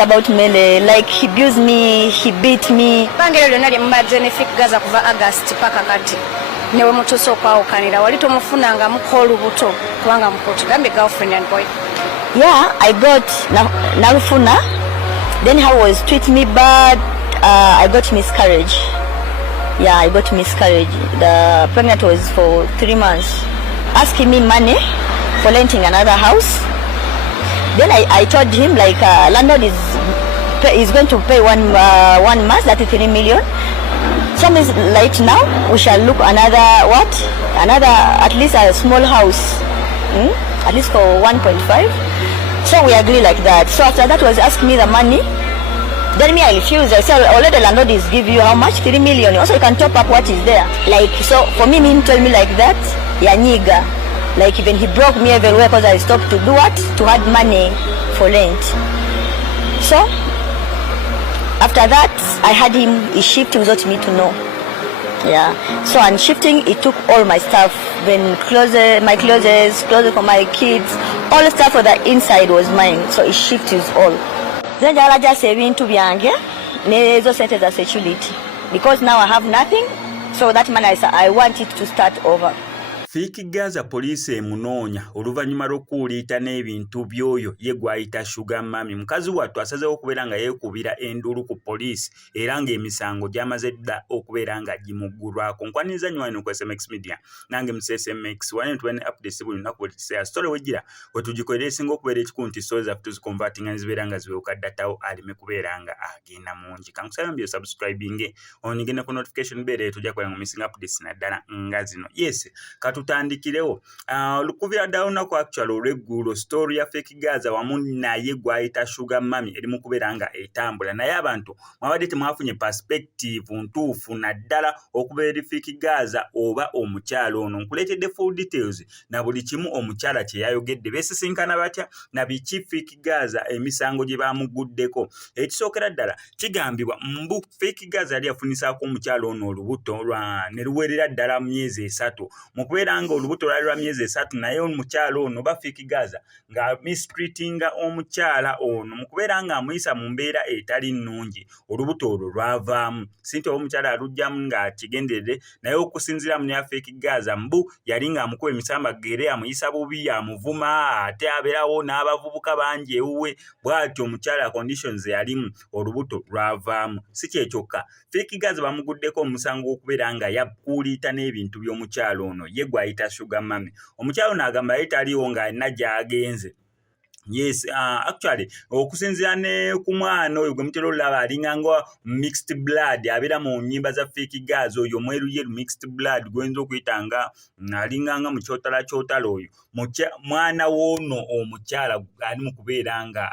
about money. Like he abused me, he beat me. Bangere lyonna lye mumadde ne Fake Gaza kuva August paka kati. Newe mutuso kwawukanira wali tomufunanga muko Olubuto kubanga mukoto gambe girlfriend and boy. Yeah, I got Narufuna. Then he was treating me bad. I got miscarriage. Yeah, I got miscarriage. The pregnant was for 3 months. Asking me money for renting another house. Then I told him like landlord is going to pay one month, that is 3 million. So means right now we shall look another at least a small house, at least for 1.5. So we agree like that. So after that was asking me the money. Then me I refuse. I said already the landlord is give you how much? 3 million. Also you can top up what is there. Like so for me him told me like that. Yanyiga. Like even he broke me everywhere because I stopped to do what? To have money for rent. So after that I had him he shift without me to know. Yeah. So on shifting he took all my stuff, then my clothes for my kids, all the stuff for the inside was mine. So he shift his all. Then I just ebintu byange nezo sente za security because now I have nothing, so that man I want it to start over. Fake Gaza police emunoonya oluvanyuma lw'okuwuliita n'ebintu by'oyo ye gwayita Sugar Mami. Mukazi wattu asazeewo okubeera nga yeekubira endulu ku poliisi era ng'emisango gy'amaze dda okubeera nga gimuggulwako. Nkwaniriza nnyo wano ku SMX Media nange mu SMX wano tubane updates buli lunaku bwe tukiseera story wejjira we tugikolera esinga okubeera ekiku nti stories zaffe tuzikonvatinga ne zibeera nga ziweuka ddatawo aleme kubeera nga agenda mungi. Kankusaba mbyo subscribing onigende ku notification bell tujja kukola mu missing updates naddala nga zino. Yes, tutandikirewo lukubira dawuna kwa actual olw'eggulo story ya Fake Gaza wamu naye gwayita Sugar Mami eri mu kubeera nga etambula naye abantu mwabadde temwafunye perspective ntuufu naddala okubeera Fake Gaza oba omukyalo ono. Nkuleetedde full details na buli kimu omukyala kye yayogedde beesisinkana batya na biki Fake Gaza emisango gye baamuguddeko. Ekisookera ddala kigambibwa mbu Fake Gaza yali afunisaako omukyalo ono olubuto ne luwerera ddala myezi 3 mu kubeera nga olubuto lwali lwa myezi 3 naye omukyalo ono ba Fake Gaza nga mistreatinga omukyala ono mu kubeera nga amuyisa mu mbeera etali nnungi. Olubuto olwo lwavaamu sinti omukyala alugjamu nga kigenderere naye okusinziira mu ya Fake Gaza mbu yali nga amukuba emisamba gere amuyisa bubi amuvuma ate abeerawo n'abavubuka bangi ewuwe bw'atyo omukyala conditions yalimu olubuto lwavaamu. Si kyekyoka Fake Gaza bamuguddeko omusango okubeera nga yakuuliita n'ebintu by'omukyalo ono ye gwayita Sugar Mami. Omukyalo n'agamba yali taliwo nga alina gy'agenze. Yes, actually okusinzira ne ku mwana oyo gwe mutera olaba alinga nga mixed blood abeera mu nnyimba za Fake Gaza oyo mweru yeru mixed blood gwenza okuyitanga alinga nga mu kyotala oyo mwana w'ono omukyala ali mu kubeera nga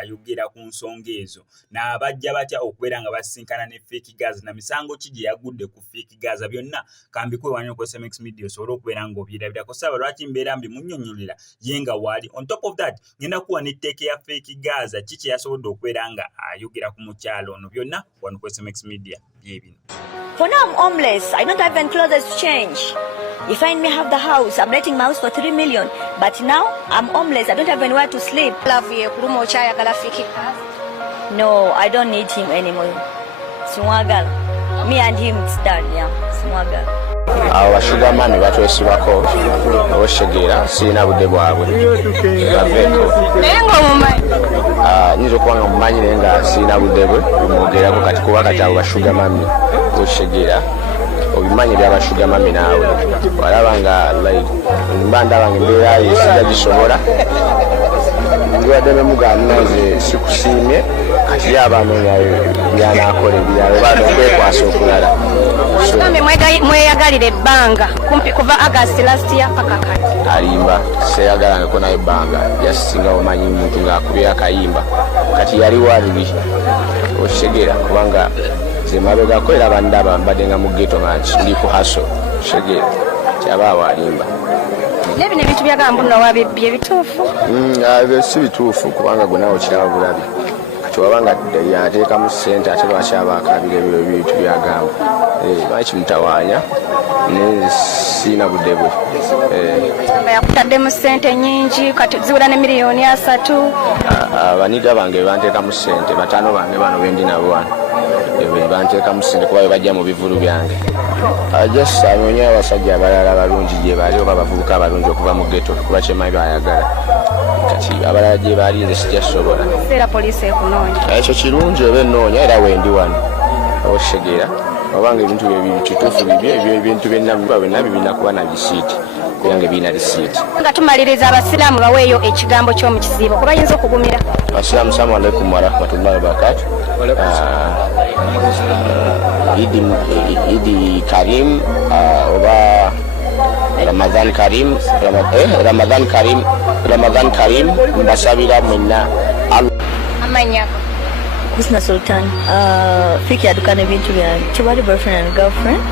ayogera ku nsonga ezo n'abajja batya okubeera nga basinkana ne Fake Gaza na misango ki gye yagudde ku Fake Gaza byonna kambikwe wanyo ku SMX Media osobola okubeera nga obyerabirako saba lwaki mbeera mbi munnyonnyolera ye nga waali. On top of that ngenda kuwa n'etteeka ya Fake Gaza kiki yasobodde okubeera nga ayogera ku mukyalo ono byonna wano ku SMX Media byebino. For now I'm homeless. I don't have even clothes to change. You find me have the house. I'm renting my house for 3 million. But now I'm homeless. I don't have anywhere to sleep. Love you kuluma okyayagala Fake Gaza. No, I don't need him anymore. Simwagala. Me and him it's done, yeah. Simwagala. Awa Sugar Mami batwesibako oshegera sina budde bwabwe nengo mumanyi nizo kwanga mumanyi nenga sina budde bwe mugerako kati kuba kati awa Sugar Mami oshegera obimanyi bya Sugar Mami nawe walabanga like mbanda bange mbeera yesija gisobola ndwadde mugamba nze sikusiimye kati abantu byanakola ebyalo badokwekwasa okulala Sugambe mweyagalire ebbanga kumpi kuva August last year paka kati alimba seyagalanga kona ebbanga yasinga omanyi muntu ng'akubye akayimba kati yali waliri oshegera kubanga ze mabega kolera bandaba mbadde nga mu ghetto manchi ndi ku haso shegera kyabaawo alimba nebino ebintu byagamba nno wabye bituufu si bituufu kubanga gwe nawe kiraba bulabi kati wabanga yateekamu ssente ate lwaki aba akabira ebyo ebintu byagamba lwaki mutawaanya ne siina budde bwe yakutaddemu ssente nyingi kati ziwera ne miliyoni 3. Abaniga bange banteekamu ssente, bataano bange bano bendi nabo wano banteekamu ssente kuba bajja mu bivulu byange. Just anoonya abasajja abalala abalungi gye bali oba abavubuka abalungi okuva mu ghetto kuba kyemayi bayagala kati abalala gye bali nze sijasobola. Era poliisi ekunoonya ekyo kirungi oba ennoonya era wendi wano oshegera obanga ebintu kituufu ebintu byonna bibina kuba na bisiiti yange birina risiiti. Nga tumaliriza abasiraamu baweeyo ekigambo ky'omu kizibu kuba yinza okugumira. Abasiraamu salamu alaikum wa rahmatullahi wa barakatuh. Idi Karim oba Ramadan Karim Ramadan Karim mbasabira mwenna amanya Husna Sultan. Fiki adukana ebintu byange tebali boyfriend and girlfriend.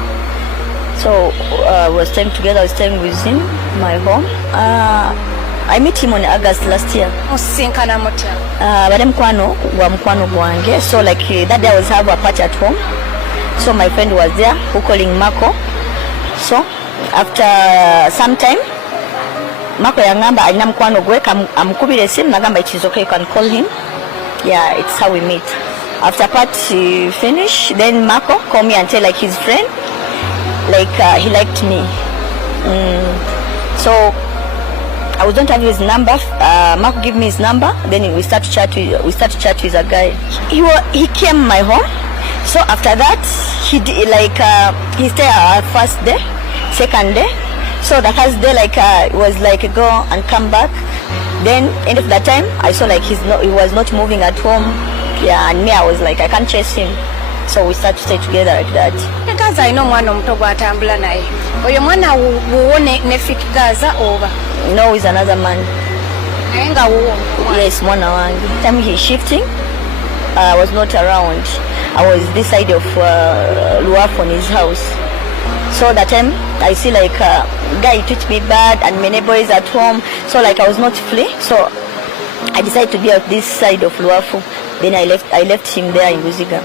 So we were staying together, I was staying with him, my home. I met him on August last year. Musinkana mutya. Bade mkwano gwange. So like that day I was having a party at home. So my friend was there who calling Marco. So after some time Marco yangamba alina mkwano gwe amukubira esimu nagamba it is okay, you can call him. Yeah, it's how we meet. After party finish, then Marco called me and tell like his friend like he liked me. So I don't have his number. Mark gave me his number. Then we start to chat with a guy. He came my home. So after that he did, like he stayed our first day, second day. So the first day like it was like go and come back. Then end of that time I saw like he was not moving at home. Yeah, and me I was like I can't chase him. So we start to stay together like that. Gaza ino mwana omuto gwatambula naye. Oyo mwana wuwo ne Fiki Gaza oba? No, he's another man. Naye nga wuwo? Yes, mwana wange. Time he shifting, I was not around. I was this side of Luaf on his house. So that time I see like guy treat me bad and my neighbor is at home. So like I was not free. So I decided to be at this side of Luafu. Then I left him there in Buziga.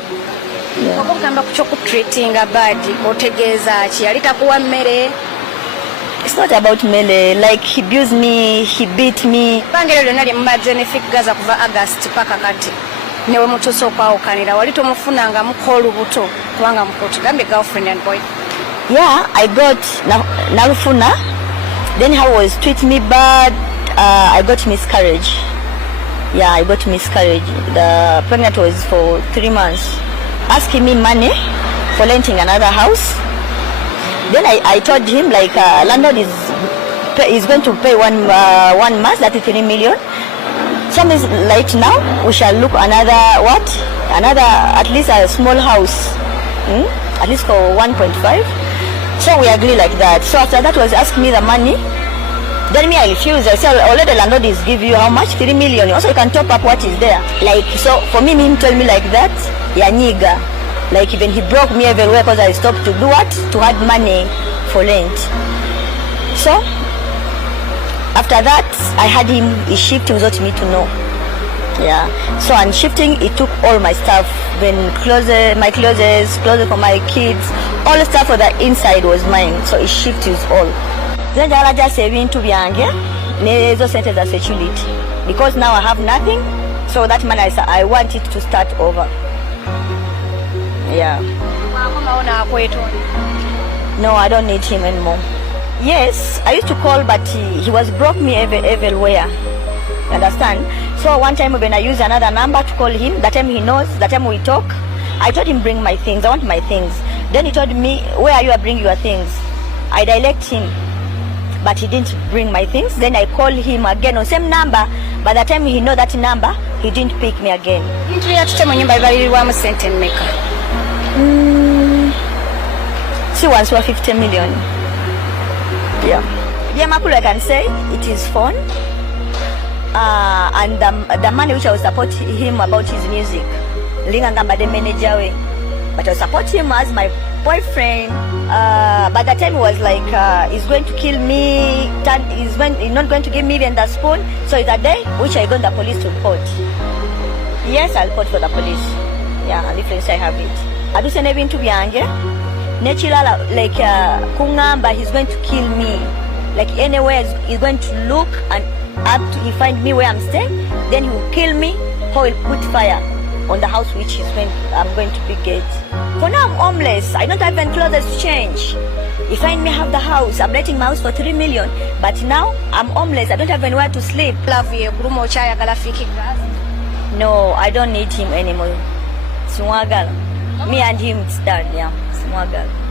Okugamba ku kyokutreatinga bad otegeeza ki yali takuwa mmere? It's not about mele, like he abused me, he beat me. Bangero lyonna lye mumadde ne Fiki Gaza kuva August paka kati newe mutuuse okwawukanira wali tomufunanga muko Olubuto kubanga mukutu gambe girlfriend and boy. Yeah, I got nalufuna, then he was treat me bad. I got miscarriage. Yeah, I got miscarriage. The pregnant was for 3 months. Asking me money for renting another house. Then I told him like landlord is going to pay one month, that is 3 million. So means like now we shall look another at least a small house, at least for 1.5. So we agree like that. So after that was asking me the money. Then me I refused. I said already the landlord is give you how much? 3 million. Also you can top up what is there. Like so for me him told me like that. Yeah, nigga. Like even he broke me everywhere because I stopped to do what? To add money for rent. So after that I had him shift without me to know. Yeah. So on shifting he took all my stuff. Then my clothes for my kids, all the stuff for the inside was mine. So he shifted all. Then I just ebintu byange nezo sente za security because now I have nothing. So that man I want it to start over. Yeah. No, I don't need him anymore. Yes, I used to call, but he was broke me everywhere. You understand? So one time when I used another number to call him, that time he knows, that time we talk, I told him bring my things, I want my things. Then he told me, where are you bring your things? I direct him, but he didn't bring my things. Then I called him again on same number. By the time he know that number, he didn't pick me again. She wants 50 million. Yeah. Makulu I can say it is fun. And the money which I will support him about his music. Lingangamba the manager way. But I will support him as my boyfriend. By the time he was like, he's going to kill me, he's not going to give me even the spoon. So it's a day which I go to the police report. Yes, I'll report for the police. Yeah, reference I have it. Aduse nebintu byange. Nechilala like kungamba he's going to kill me. Like anywhere he's going to look and up to he find me where I'm staying, then he will kill me or he'll put fire on the house which is when I'm going to be get. For now I'm homeless. I don't have any clothes to change. If I may have the house, I'm renting my house for 3 million. But now I'm homeless. I don't have anywhere to sleep. Love you, Brumo Chaya Galafiki Gaza. No, I don't need him anymore. Simwagala. Me and him, it's done, yeah. Simwagala.